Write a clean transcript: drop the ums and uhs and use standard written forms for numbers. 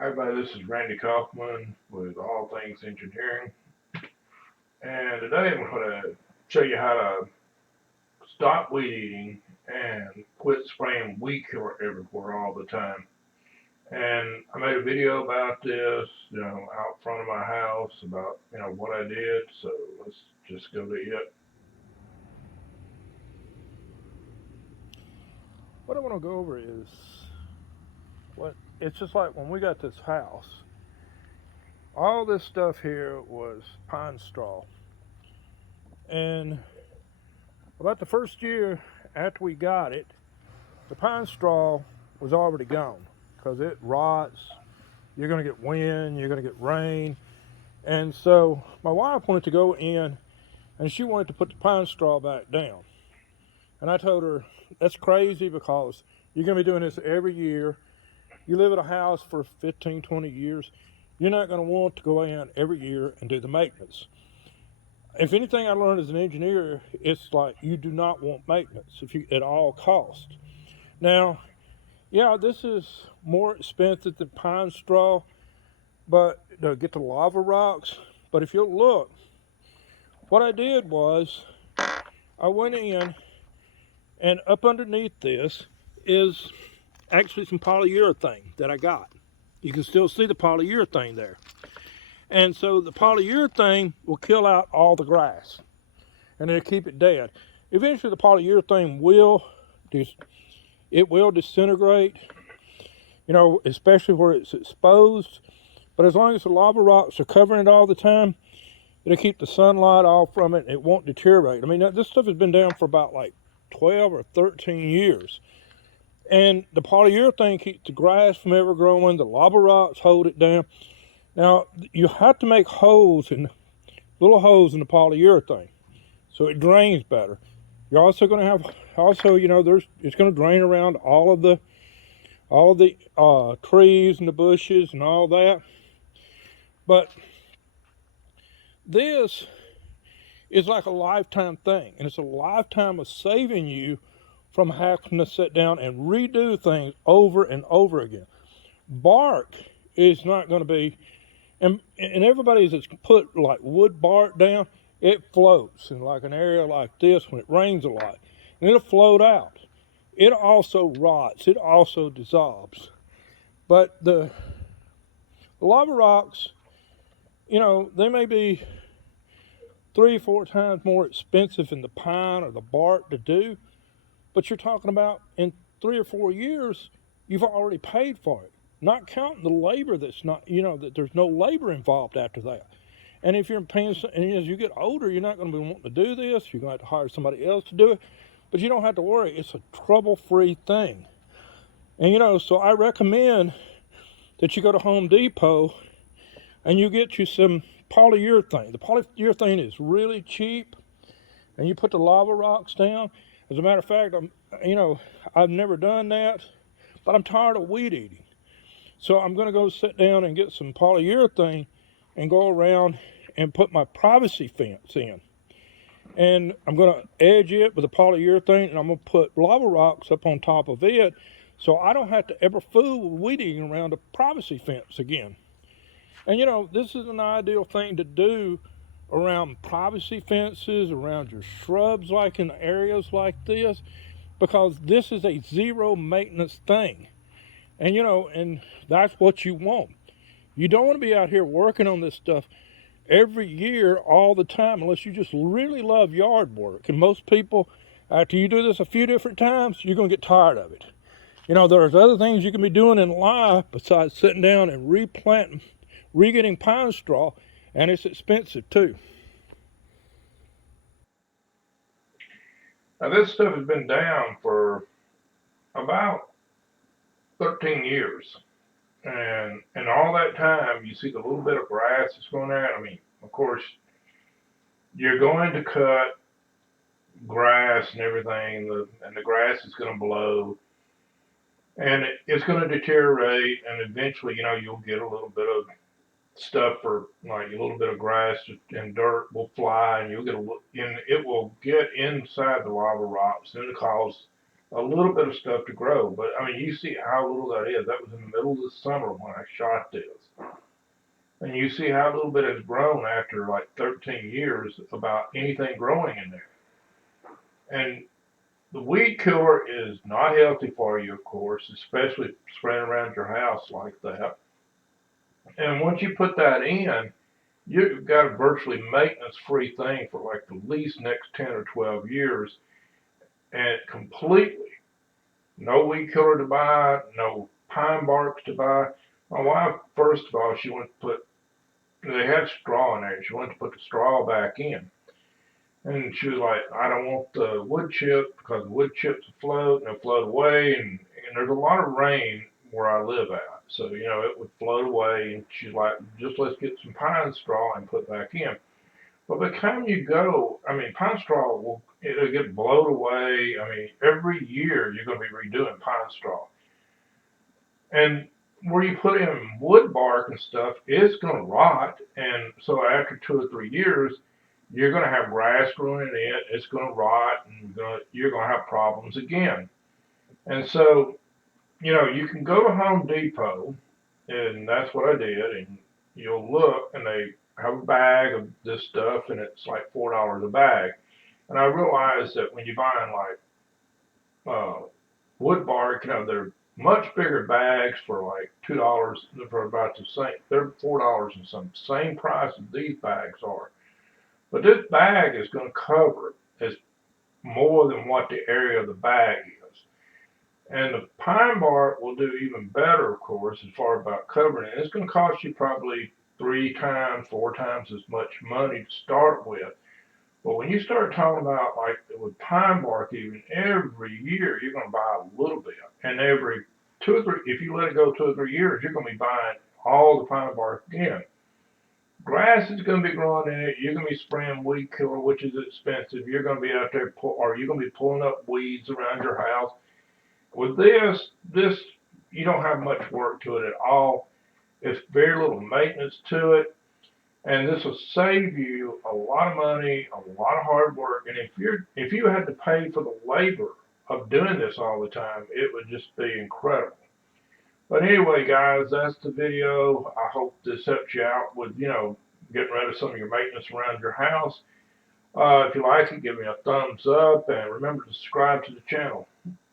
Hi, everybody. This is Randy Kaufman with All Things Engineering. And today I'm going to show you how to stop weed eating and quit spraying weed killer everywhere all the time. And I made a video about this, out front of my house about, what I did. So let's just go to it. What I want to go over is what it's just like when we got this house. All this stuff here was pine straw, and about the first year after we got it, the pine straw was already gone because it rots. You're going to get wind, you're going to get rain, and so my wife wanted to go in and she wanted to put the pine straw back down. And I told her that's crazy because you're going to be doing this every year. You live at a house for 15, 20 years, you're not going to want to go in every year and do the maintenance. If anything I learned as an engineer, it's like you do not want maintenance if you at all cost. Now, yeah, this is more expensive than pine straw, but to get the lava rocks. But if you look, what I did was I went in and up underneath this is actually some polyurethane that I got. You can still see the polyurethane there. And so the polyurethane will kill out all the grass and it'll keep it dead. Eventually the polyurethane will disintegrate, especially where it's exposed. But as long as the lava rocks are covering it all the time, it'll keep the sunlight off from it and it won't deteriorate. I mean, this stuff has been down for about like 12 or 13 years. And the polyurethane keeps the grass from ever growing, the lava rocks hold it down. Now, you have to make little holes in the polyurethane so it drains better. You're also going to have it's going to drain around all of the trees and the bushes and all that. But this is like a lifetime thing, and it's a lifetime of saving you from having to sit down and redo things over and over again. Bark is not going to be, and everybody that's put like wood bark down, it floats in like an area like this when it rains a lot, and it'll float out. It also rots. It also dissolves. But the lava rocks, they may be 3 or 4 times more expensive than the pine or the bark to do, but you're talking about in 3 or 4 years, you've already paid for it. Not counting the labor that's not, that there's no labor involved after that. And if you're paying, and as you get older, you're not going to be wanting to do this. You're going to have to hire somebody else to do it. But you don't have to worry. It's a trouble-free thing. And so I recommend that you go to Home Depot and you get you some polyurethane. The polyurethane is really cheap, and you put the lava rocks down. As a matter of fact, I've never done that, but I'm tired of weed eating. So I'm going to go sit down and get some polyurethane and go around and put my privacy fence in. And I'm going to edge it with the polyurethane, and I'm going to put lava rocks up on top of it so I don't have to ever fool with weed eating around a privacy fence again. And this is an ideal thing to do around privacy fences, around your shrubs, like in areas like this, because this is a zero maintenance thing. And that's what you want. You don't want to be out here working on this stuff every year all the time unless you just really love yard work. And most people, after you do this a few different times, you're going to get tired of it. There's other things you can be doing in life besides sitting down and replanting, re-getting pine straw, and it's expensive too. Now, this stuff has been down for about 13 years. And all that time, you see the little bit of grass that's going there. I mean, of course, you're going to cut grass and everything, and the grass is going to blow, and it's going to deteriorate, and eventually, you'll get a little bit of stuff for like a little bit of grass and dirt will fly, and you'll get and it will get inside the lava rocks, and it'll cause a little bit of stuff to grow. But I mean, you see how little that is. That was in the middle of the summer when I shot this. And you see how little bit has grown after like 13 years about anything growing in there. And the weed killer is not healthy for you, of course, especially spraying around your house like that. And once you put that in, you've got a virtually maintenance free thing for like the least next 10 or 12 years, and completely no weed killer to buy, no pine barks to buy. My wife, first of all, she went to put, they had straw in there, and she went to put the straw back in. And she was like, I don't want the wood chip because the wood chips will float and they'll float away. And there's a lot of rain where I live at. So, you know, it would float away. And she's like, just let's get some pine straw and put back in. But by the time you go, I mean, pine straw it'll get blown away. I mean, every year you're going to be redoing pine straw. And where you put in wood bark and stuff, it's going to rot. And so after 2 or 3 years, you're going to have grass growing in it. It's going to rot, and you're going to have problems again. And so, you know, you can go to Home Depot, and that's what I did. And you'll look, and they have a bag of this stuff, and it's like $4 a bag. And I realized that when you're buying like wood bark, you know, they're much bigger bags for like $2 for about the same. They're $4 and some same price as these bags are. But this bag is going to cover as more than what the area of the bag is. And the pine bark will do even better, of course, as far about covering it. It's going to cost you probably 3 times, 4 times as much money to start with. But when you start talking about like with pine bark, even every year you're going to buy a little bit, and every 2 or 3, if you let it go 2 or 3 years, you're going to be buying all the pine bark again. Grass is going to be growing in it. You're going to be spraying weed killer, which is expensive. You're going to be out there, or you're going to be pulling up weeds around your house. With this you don't have much work to it at all. It's very little maintenance to it. And this will save you a lot of money, a lot of hard work. And if you had to pay for the labor of doing this all the time, it would just be incredible. But anyway, guys, that's the video. I hope this helps you out with, you know, getting rid of some of your maintenance around your house. If you like it, give me a thumbs up, and remember to subscribe to the channel.